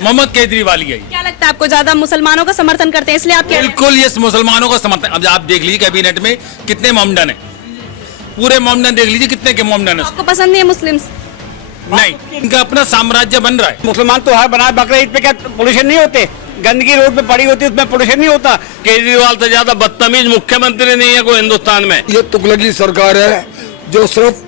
मोहम्मद केजरीवाल ही है। क्या लगता है आपको, ज्यादा मुसलमानों का समर्थन करते हैं इसलिए आप क्या? बिल्कुल ये मुसलमानों का समर्थन। अब आप देख लीजिए कैबिनेट में कितने मोमडन है, पूरे मोमडन देख लीजिए कितने के मोमडन है। आपको पसंद नहीं है मुस्लिम्स? नहीं, इनका अपना साम्राज्य बन रहा है। मुसलमान तो हर बना, बकरा ईद पे क्या पोल्यूशन नहीं होते? गंदगी रोड पे पड़ी होती है, उसमें पोल्यूशन नहीं होता। केजरीवाल से ज्यादा बदतमीज मुख्यमंत्री नहीं है कोई हिंदुस्तान में। ये तुगलकी सरकार है जो सिर्फ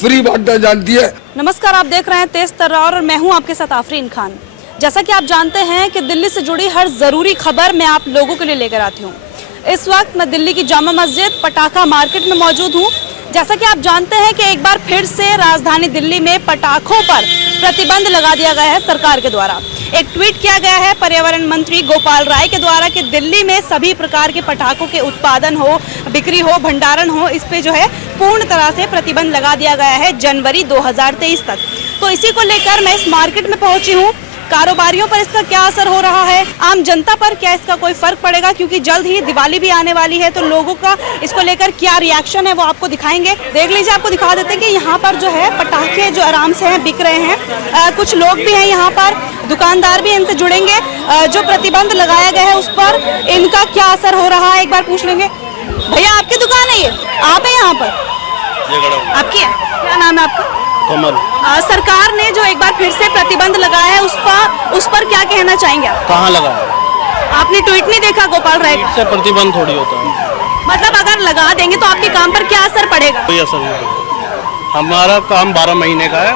फ्री बांटना जानती है। नमस्कार, आप देख रहे हैं तेज तर्रार और मैं हूं आपके साथ आफरीन खान। जैसा कि आप जानते हैं कि दिल्ली से जुड़ी हर ज़रूरी खबर मैं आप लोगों के लिए लेकर आती हूं। इस वक्त मैं दिल्ली की जामा मस्जिद पटाखा मार्केट में मौजूद हूं। जैसा कि आप जानते हैं कि एक बार फिर से राजधानी दिल्ली में पटाखों पर प्रतिबंध लगा दिया गया है सरकार के द्वारा। एक ट्वीट किया गया है पर्यावरण मंत्री गोपाल राय के द्वारा कि दिल्ली में सभी प्रकार के पटाखों के उत्पादन हो, बिक्री हो, भंडारण हो, इस पे जो है पूर्ण तरह से प्रतिबंध लगा दिया गया है जनवरी 2023 तक। तो इसी को लेकर मैं इस मार्केट में पहुंची हूं। कारोबारियों पर इसका क्या असर हो रहा है, आम जनता पर क्या इसका कोई फर्क पड़ेगा, क्योंकि जल्द ही दिवाली भी आने वाली है, तो लोगों का इसको लेकर क्या रिएक्शन है वो आपको दिखाएंगे। देख लीजिए, आपको दिखा देते हैं कि यहाँ पर जो है पटाखे जो आराम से हैं बिक रहे हैं। कुछ लोग भी हैं यहाँ पर, दुकानदार भी इनसे जुड़ेंगे। जो प्रतिबंध लगाया गया है उस पर इनका क्या असर हो रहा है एक बार पूछ लेंगे। भैया, आपकी दुकान है ये? आप है यहाँ पर? आपकी है? क्या नाम है आपका? कमल। सरकार ने जो एक बार फिर से प्रतिबंध लगाया है उस पर क्या कहना चाहेंगे आप? कहाँ लगाया? आपने ट्वीट नहीं देखा गोपाल राय का? इससे प्रतिबंध थोड़ी होता है। मतलब अगर लगा देंगे तो आपके काम पर क्या असर पड़ेगा? कोई असर नहीं पड़ता। हमारा काम 12 महीने का है,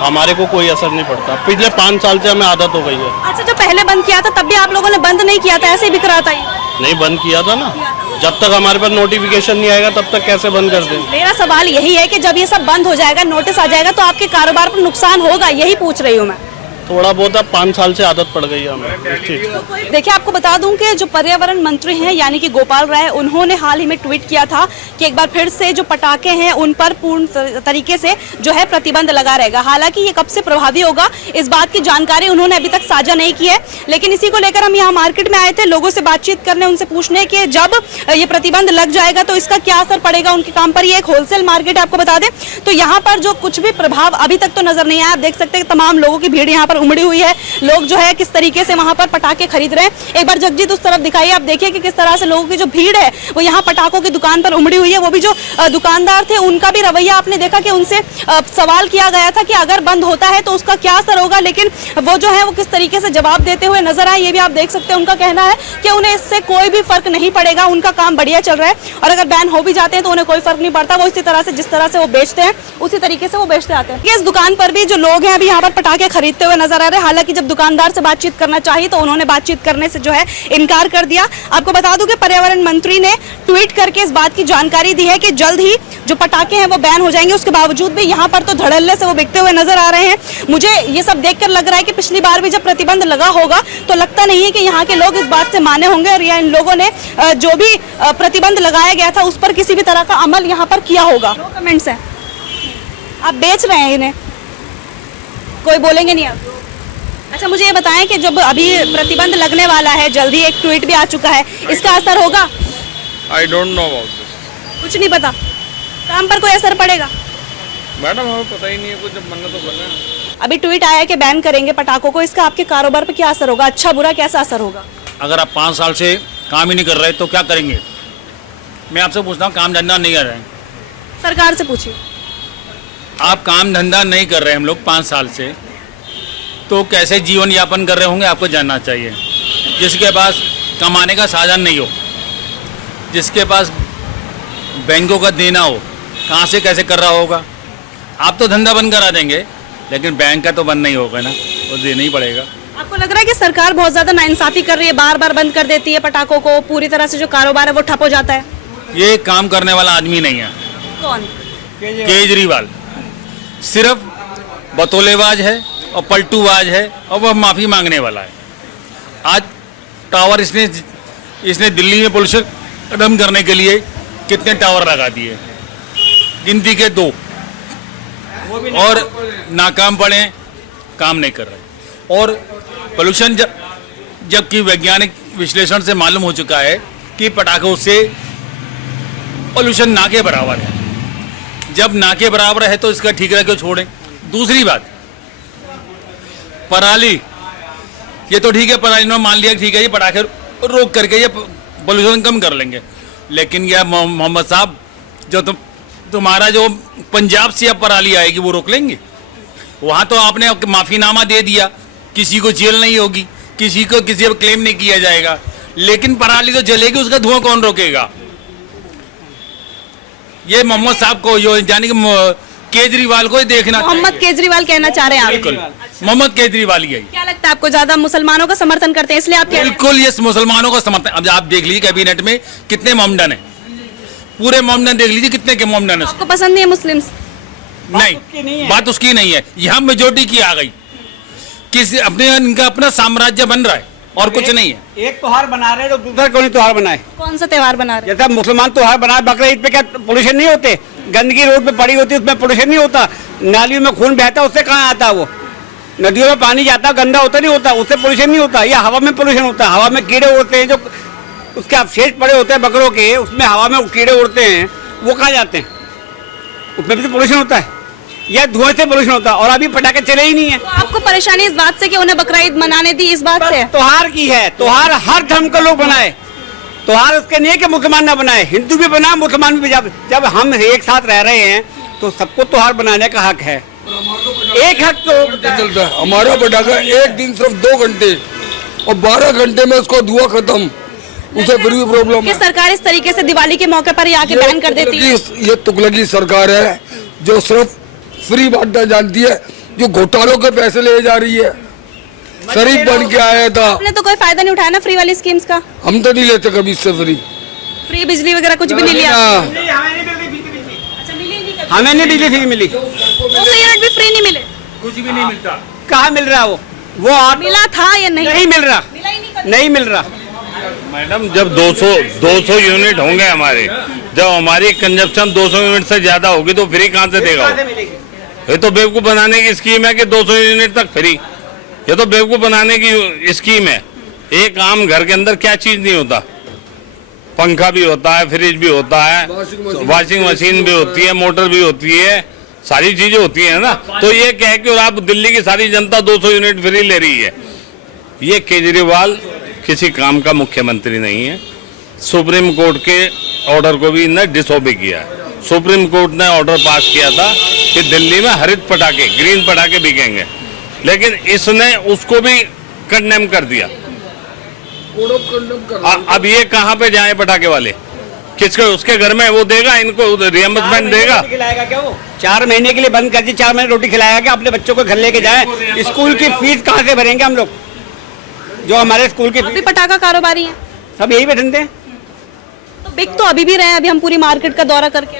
हमारे को कोई असर नहीं पड़ता। पिछले 5 साल से हमें आदत हो गई है। अच्छा, जो पहले बंद किया था तब भी आप लोगों ने बंद नहीं किया था, ऐसे ही बिक रहा था ये? नहीं, बंद किया था ना। जब तक हमारे पास नोटिफिकेशन नहीं आएगा तब तक कैसे बंद कर दें? मेरा सवाल यही है कि जब ये सब बंद हो जाएगा, नोटिस आ जाएगा, तो आपके कारोबार पर नुकसान होगा, यही पूछ रही हूँ मैं। थोड़ा बहुत, अब 5 साल से आदत पड़ गई है हमें इस चीज़ की। देखिए, आपको बता दूं कि जो पर्यावरण मंत्री हैं यानी कि गोपाल राय, उन्होंने हाल ही में ट्वीट किया था कि एक बार फिर से जो पटाखे हैं उन पर पूर्ण तरीके से जो है प्रतिबंध लगा रहेगा। हालांकि ये कब से प्रभावी होगा इस बात की जानकारी उन्होंने अभी तक साझा नहीं की है, लेकिन इसी को लेकर हम यहाँ मार्केट में आए थे लोगों से बातचीत करने, उनसे पूछने कि जब ये प्रतिबंध लग जाएगा तो इसका क्या असर पड़ेगा उनके काम पर। ये एक होलसेल मार्केट है, आपको बता दें, तो यहाँ पर जो कुछ भी प्रभाव अभी तक तो नजर नहीं आया। आप देख सकते हैं तमाम लोगों की भीड़ यहाँ पर उमड़ी हुई है, लोग जो है किस तरीके से वहां पर पटाखे खरीद रहे हैं। एक बार जगजीत उस तरफ दिखाइए, आप देखिए कि किस तरह से लोगों की जो भीड़ है वो यहाँ पटाखों की दुकान पर उमड़ी हुई है। वो भी जो दुकानदार थे उनका भी रवैया आपने देखा कि उनसे सवाल किया गया था कि अगर बंद होता है तो उसका क्या असर होगा, लेकिन वो जो है वो किस तरीके से जवाब देते हुए नजर आए, ये भी आप देख सकते हैं। उनका कहना है कि उन्हें इससे कोई भी फर्क नहीं पड़ेगा, उनका काम बढ़िया चल रहा है और अगर बैन हो भी जाते हैं तो उन्हें कोई फर्क नहीं पड़ता। वो इसी तरह से जिस तरह से वो बेचते हैं उसी तरीके से वो बेचते आते हैं। इस दुकान पर भी जो लोग हैं अभी यहाँ पर पटाखे खरीदते हुए नजर आ रहे हैं। हालांकि जब दुकानदार से बातचीत करना चाहिए तो उन्होंने बातचीत करने से जो है इनकार कर दिया। आपको बता दूं कि पर्यावरण मंत्री ने ट्वीट करके इस बात की जानकारी दी है कि जल्द ही जो पटाखे हैं वो बैन हो जाएंगे। उसके बावजूद भी यहाँ पर तो धड़ल्ले से वो बिकते हुए नजर आ रहे हैं। मुझे ये सब देखकर लग रहा है कि पिछली बार भी जब प्रतिबंध लगा होगा तो लगता नहीं है कि यहाँ के लोग इस बात से माने होंगे और या इन लोगों ने जो भी प्रतिबंध लगाया गया था उस पर किसी भी तरह का अमल यहाँ पर किया होगा। कमेंट्स है, आप बेच रहे हैं इन्हें, कोई बोलेंगे नहीं आप? अच्छा, मुझे ये बताएं कि जब अभी प्रतिबंध लगने वाला है, जल्दी एक ट्वीट भी आ चुका है, इसका असर होगा? I don't know about this. कुछ नहीं पता, काम पर कोई असर पड़ेगा? मैडम, हमें पता ही नहीं है, कुछ जब बनना तो बना। अभी ट्वीट आया कि बैन करेंगे पटाखों को, इसका आपके कारोबार पर क्या असर होगा? अच्छा बुरा कैसा असर होगा? अगर आप 5 साल से काम ही नहीं कर रहे तो क्या करेंगे? मैं आपसे पूछता हूँ, काम धंधा नहीं कर रहे हैं, सरकार से पूछिए। आप काम धंधा नहीं कर रहे, हम लोग 5 साल से, तो कैसे जीवन यापन कर रहे होंगे आपको जानना चाहिए। जिसके पास कमाने का साधन नहीं हो, जिसके पास बैंकों का देना हो, कहाँ से कैसे कर रहा होगा? आप तो धंधा बंद करा देंगे लेकिन बैंक का तो बंद नहीं होगा ना, वो देना ही पड़ेगा। आपको लग रहा है कि सरकार बहुत ज्यादा नाइंसाफी कर रही है, बार बार बंद कर देती है पटाखों को, पूरी तरह से जो कारोबार है वो ठप हो जाता है? ये काम करने वाला आदमी नहीं है। कौन? केजरीवाल सिर्फ बतौलेबाज है और पलटूबाज है और वह माफ़ी मांगने वाला है। आज टावर इसने दिल्ली में पोल्यूशन खत्म करने के लिए कितने टावर लगा दिए, गिनती के 2, और नाकाम पड़े, काम नहीं कर रहे। और पोल्यूशन जबकि वैज्ञानिक विश्लेषण से मालूम हो चुका है कि पटाखों से पोल्यूशन ना के बराबर है। जब ना के बराबर है तो इसका ठीक रह क्यों छोड़ें? दूसरी बात, पराली ये तो ठीक है, पर इन्होंने मान लिया ठीक है ये पटाखे रोक करके ये पोल्यूशन कम कर लेंगे। लेकिन यह मोहम्मद साहब जो तुम्हारा जो पंजाब से अब पराली आएगी वो रोक लेंगे? वहाँ तो आपने माफीनामा दे दिया, किसी को जेल नहीं होगी, किसी को किसी पर क्लेम नहीं किया जाएगा, लेकिन पराली तो जलेगी, उसका धुआं कौन रोकेगा? ये मोहम्मद साहब को जो यानी कि केजरीवाल को ही देखना मोहम्मद केजरीवाल कहना चाह रहे हैं आप? बिल्कुल मोहम्मद केजरीवाल यही। क्या लगता है आपको, ज्यादा मुसलमानों का समर्थन करते हैं इसलिए आप बिल्कुल ये मुसलमानों का समर्थन। अब आप देख लीजिए कैबिनेट में कितने मोमडन है, पूरे मोमडन देख लीजिए कितने के मोमडन है। आपको पसंद नहीं है मुस्लिम्स? नहीं, बात उसकी नहीं है, यहाँ मेजोरिटी की आ गई, किसी अपने इनका अपना साम्राज्य बन रहा है और कुछ नहीं है। एक त्योहार बना रहे हैं तो दूसरा क्यों नहीं त्योहार बनाए? कौन सा त्योहार बना रहे हैं? जैसा मुसलमान त्योहार बनाए, बकरा ईद पे क्या पोल्यूशन नहीं होते? गंदगी रोड पे पड़ी होती है, उसमें पोल्यूशन नहीं होता? नालियों में खून बहता है, उससे कहाँ आता है? वो नदियों में पानी जाता है, गंदा होता नहीं होता, उससे पोल्यूशन नहीं होता। या हवा में पोल्यूशन होता है, हवा में कीड़े उड़ते हैं, जो उसके अवशेष पड़े होते हैं बकरों के, उसमें हवा में कीड़े उड़ते हैं, वो कहाँ जाते हैं? उसमें भी तो पोल्यूशन होता है, या धुएं से पोल्यूशन होता है। और अभी पटाखे चले ही नहीं है। तो आपको परेशानी इस बात से कि उन्हें बकरा ईद मनाने दी, इस बात से? त्योहार की है, त्योहार हर धर्म के लोग बनाए, त्योहार उसके नहीं है कि मुसलमान ना बनाए, हिंदू भी बनाए, मुसलमान भी। जब हम एक साथ रह रहे हैं तो सबको त्योहार बनाने का हक है। एक हक तो चलता है हमारा पटाखा एक दिन सिर्फ 2 घंटे और 12 घंटे में उसको धुआं खत्म, उसे फिर भी प्रॉब्लम कि है। सरकार इस तरीके से दिवाली के मौके पर आके बैन कर देती है। ये तुगलकी सरकार है जो सिर्फ फ्री बांटना जानती है, जो घोटालों के पैसे ले जा रही है। शरीफ बन के आया था। आपने तो कोई फायदा नहीं उठाया ना फ्री वाली स्कीम्स का? हम तो नहीं लेते कभी इससे फ्री बिजली वगैरह कुछ भी नहीं लिया? हमें नहीं बिजली फ्री मिली, 200 यूनिट भी फ्री नहीं मिले? कुछ भी नहीं मिलता। कहाँ मिल रहा है? वो आप मिला था या नहीं? नहीं मिल रहा, मिला ही नहीं। नहीं मिल रहा। मैडम जब 200 यूनिट होंगे हमारे, जब हमारी कंजप्शन 200 यूनिट से ज्यादा होगी तो फ्री कहाँ से देगा? ये तो बेवकूफ बनाने की स्कीम है कि 200 यूनिट तक फ्री। ये तो बेवकूफ बनाने की स्कीम है। एक आम घर के अंदर क्या चीज नहीं होता? पंखा भी होता है, फ्रिज भी होता है, वॉशिंग मशीन भी होती है, मोटर भी होती है, सारी चीजें होती है ना। तो ये क्या है कि आप दिल्ली की सारी जनता 200 यूनिट फ्री ले रही है। ये केजरीवाल किसी काम का मुख्यमंत्री नहीं है। सुप्रीम कोर्ट के ऑर्डर को भी इन्हें डिसओबे किया है। सुप्रीम कोर्ट ने ऑर्डर पास किया था कि दिल्ली में हरित पटाखे, ग्रीन पटाखे बिकेंगे, लेकिन इसने उसको भी कंडेम कर दिया। अब ये कहाँ पे जाए पटाखे वाले? किसके उसके घर में वो देगा, इनको रियम्बर्समेंट देगा? खिलाएगा क्या वो? 4 महीने के लिए बंद कर दी, 4 महीने रोटी खिलाएगा क्या? अपने बच्चों को घर लेके जाए? स्कूल की फीस कहाँ से भरेंगे हम लोग? जो हमारे स्कूल की अभी पटाखा कारोबारी हैं, सब यही बैठते हैं। तो बिक तो अभी भी रहे हैं। अभी हम पूरी मार्केट का दौरा करके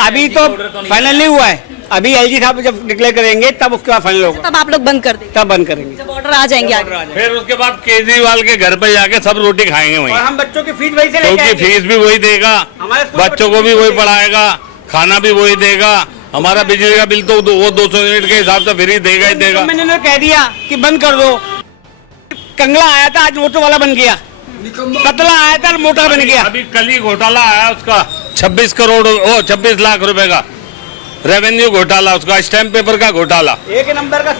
अभी तो फाइनल नहीं हुआ है। अभी एलजी साहब जब डिक्लेयर करेंगे तब उसके बाद फाइनल होगा, तब आप लोग बंद कर देंगे, तब बंद करेंगे, जब ऑर्डर आ जाएंगे आगे। फिर उसके बाद केजरीवाल के घर पे जाके सब रोटी खाएंगे वहीं, और हम बच्चों की फीस वही से क्योंकि लेके फीस भी वही देगा, हमारे स्कूल बच्चों को भी वही पढ़ाएगा, खाना भी वही देगा। हमारा बिजली का बिल तो वो 200 यूनिट के हिसाब से फ्री देगा ही देगा। मैंने कह दिया कि बंद कर दो। कंगला आया था, आज मोटो वाला बन गया। पतला आया था, मोटा बन गया। अभी कल ही घोटाला आया उसका 26 लाख रुपए का रेवेन्यू घोटाला, उसका स्टैम्प पेपर का घोटाला, एक नंबर का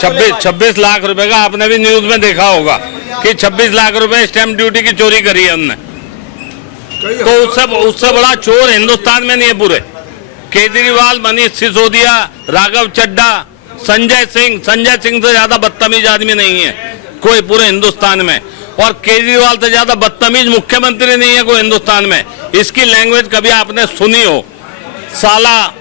26 लाख रुपए का। आपने भी न्यूज में देखा होगा कि 26 लाख रुपए स्टैम्प ड्यूटी की चोरी करी है उनने। तो उससे बड़ा चोर हिंदुस्तान में नहीं है पूरे। केजरीवाल, मनीष सिसोदिया, राघव चड्ढा, संजय सिंह से ज्यादा बदतमीज आदमी नहीं है कोई पूरे हिंदुस्तान में। और केजरीवाल से ज्यादा बदतमीज मुख्यमंत्री नहीं है कोई हिंदुस्तान में। इसकी लैंग्वेज कभी आपने सुनी हो? साला,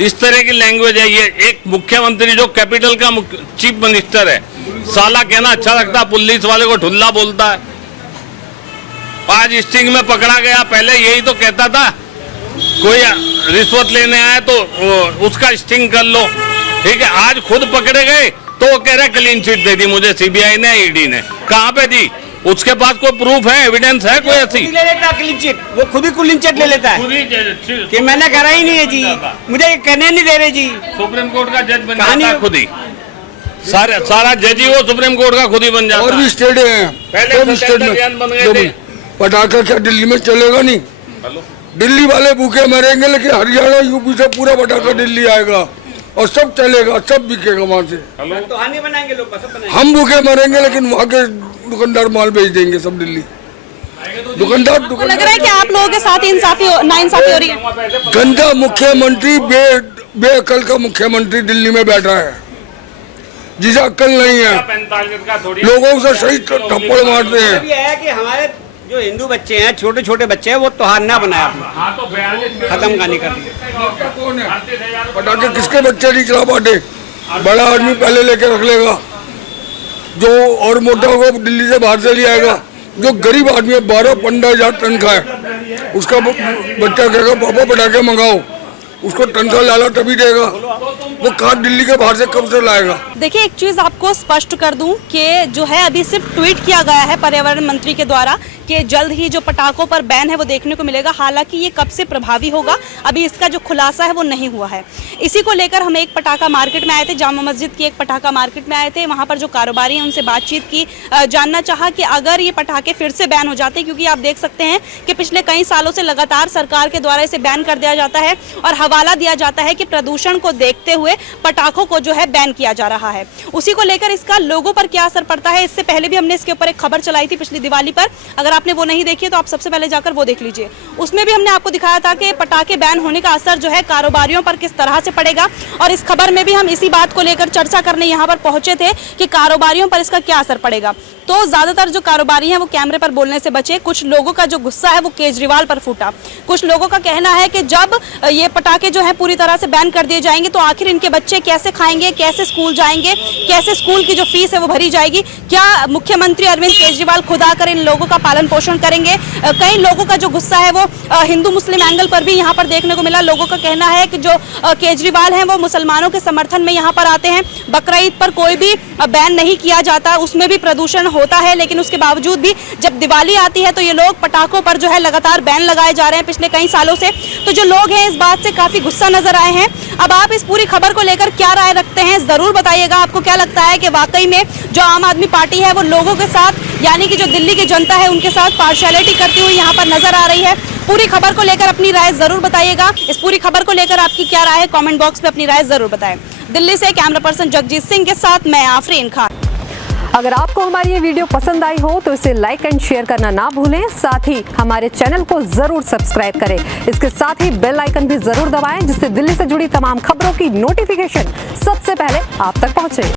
इस तरह की लैंग्वेज है ये। एक मुख्यमंत्री जो कैपिटल का चीफ मिनिस्टर है, साला कहना अच्छा लगता है, पुलिस वाले को ठुल्ला बोलता है। आज स्टिंग में पकड़ा गया, पहले यही तो कहता था कोई रिश्वत लेने आए तो उसका स्टिंग कर लो, ठीक है। आज खुद पकड़े गए तो वो कह रहे क्लीन चिट दे दी मुझे सीबीआई ने, ईडी ने। कहाँ पे दी? उसके पास कोई प्रूफ है, एविडेंस है कोई ऐसी? ले लेता क्लीन चिट, वो खुद ही क्लीन चिट ले लेता है कि मैंने करा ही नहीं है जी, मुझे कहने नहीं दे रहे जी। सुप्रीम कोर्ट का जज बन जाता है खुद ही, सारा जज ही वो सुप्रीम कोर्ट का खुद ही बन जाता है। और भी स्टेट हैं, पहले स्टेट बन गए थे। पटाखा क्या दिल्ली में चलेगा? नहीं, दिल्ली वाले भूखे मरेंगे, लेकिन हरियाणा यूपी से पूरा पटाखा दिल्ली आएगा और सब चलेगा, सब बिकेगा वहाँ से। तो हानि बनाएंगे लोग, सब बनाएंगे। हम भूखे मरेंगे लेकिन वहाँ के दुकानदार माल बेच देंगे सब दिल्ली। दुकानदार आपको लग रहा है कि आप लोगों के साथ नाइंसाफी हो रही है? गंदा मुख्यमंत्री, बेअकल का मुख्यमंत्री दिल्ली में बैठा है, जिसे अक्ल नहीं है, 45 का थोड़ी लोगों से सही थप्पड़ मारते हैं। ये है कि हमारे जो हिंदू बच्चे हैं, छोटे छोटे बच्चे हैं, वो त्योहार ना बनाए अपना, हाँ तो 42 खत्म कहानी कर दिया। कौन है पटाखे किसके बच्चे नहीं चला पाते? बड़ा आदमी पहले लेके रख लेगा, जो और मोटा होगा दिल्ली से बाहर से ले आएगा। जो गरीब आदमी है 12-15 हजार तनख्वाह है, उसका बच्चा कहेगा पापा पटाखे मंगाओ, उसको तनख्वाह लाला तभी देगा। वो कहाँ दिल्ली के बाहर से कब से लाएगा? देखिए एक चीज़ आपको स्पष्ट कर दूं कि जो है अभी सिर्फ ट्वीट किया गया है पर्यावरण मंत्री के द्वारा कि जल्द ही जो पटाखों पर बैन है वो देखने को मिलेगा। हालांकि ये कब से प्रभावी होगा अभी इसका जो खुलासा है वो नहीं हुआ है। इसी को लेकर हम एक पटाखा मार्केट में आए थे, जामा मस्जिद की एक पटाखा मार्केट में आए थे। वहाँ पर जो कारोबारी हैं उनसे बातचीत की, जानना चाहा कि अगर ये पटाखे फिर से बैन हो जाते, क्योंकि आप देख सकते हैं कि पिछले कई सालों से लगातार सरकार के द्वारा इसे बैन कर दिया जाता है और हवाला दिया जाता है कि प्रदूषण को देखते हुए पटाखों को जो है बैन किया जा रहा है। उसी को लेकर इसका लोगों पर क्या असर पड़ता है, इससे पहले भी हमने इसके ऊपर एक खबर चलाई थी पिछली दिवाली पर। अगर आपने वो नहीं देखी है तो आप सबसे पहले जाकर वो देख लीजिए। उसमें भी हमने आपको दिखाया था कि पटाखे बैन होने का असर जो है कारोबारियों पर किस तरह से पड़ेगा, और इस खबर में भी हम इसी बात को लेकर चर्चा करने यहाँ पर पहुंचे थे कि कारोबारियों पर इसका क्या असर पड़ेगा। तो ज्यादातर जो कारोबारी हैं वो कैमरे पर बोलने से बचे। कुछ लोगों का जो गुस्सा है वो केजरीवाल पर फूटा। कुछ लोगों का कहना है कि जब ये पटाखे जो है पूरी तरह से बैन कर दिए जाएंगे तो आखिर इनके बच्चे कैसे खाएंगे, कैसे स्कूल जाएंगे, कैसे स्कूल की जो फीस है वो भरी जाएगी, क्या मुख्यमंत्री अरविंद केजरीवाल खुद आकर इन लोगों का पालन पोषण करेंगे। कई लोगों का जो गुस्सा है वो हिंदू मुस्लिम एंगल पर भी यहाँ पर देखने को मिला। लोगों का कहना है कि जो केजरीवाल हैं वो मुसलमानों के समर्थन में यहाँ पर आते हैं। बकरा ईद पर कोई भी बैन नहीं किया जाता, उसमें भी प्रदूषण होता है, लेकिन उसके बावजूद भी जब दिवाली आती है तो ये लोग पटाखों पर जो है लगातार बैन लगाए जा रहे हैं पिछले कई सालों से। तो जो लोग हैं इस बात से काफी गुस्सा नजर आए हैं। अब आप इस पूरी खबर को लेकर क्या राय रखते हैं जरूर बताइएगा। आपको क्या लगता है कि वाकई में जो आम आदमी पार्टी है वो लोगों के साथ, यानी कि जो दिल्ली की जनता है उनके साथ पार्शियलिटी करती हुई यहाँ पर नजर आ रही है? पूरी खबर को लेकर अपनी राय जरूर बताइएगा। इस पूरी खबर को लेकर आपकी क्या राय है, कमेंट बॉक्स में अपनी राय जरूर बताएं। दिल्ली से कैमरा पर्सन जगजीत सिंह के साथ मैं आफरीन खान। अगर आपको हमारी ये वीडियो पसंद आई हो तो इसे लाइक एंड शेयर करना ना भूलें। साथ ही हमारे चैनल को जरूर सब्सक्राइब करें। इसके साथ ही बेल आइकन भी जरूर दबाएं, जिससे दिल्ली से जुड़ी तमाम खबरों की नोटिफिकेशन सबसे पहले आप तक पहुंचे।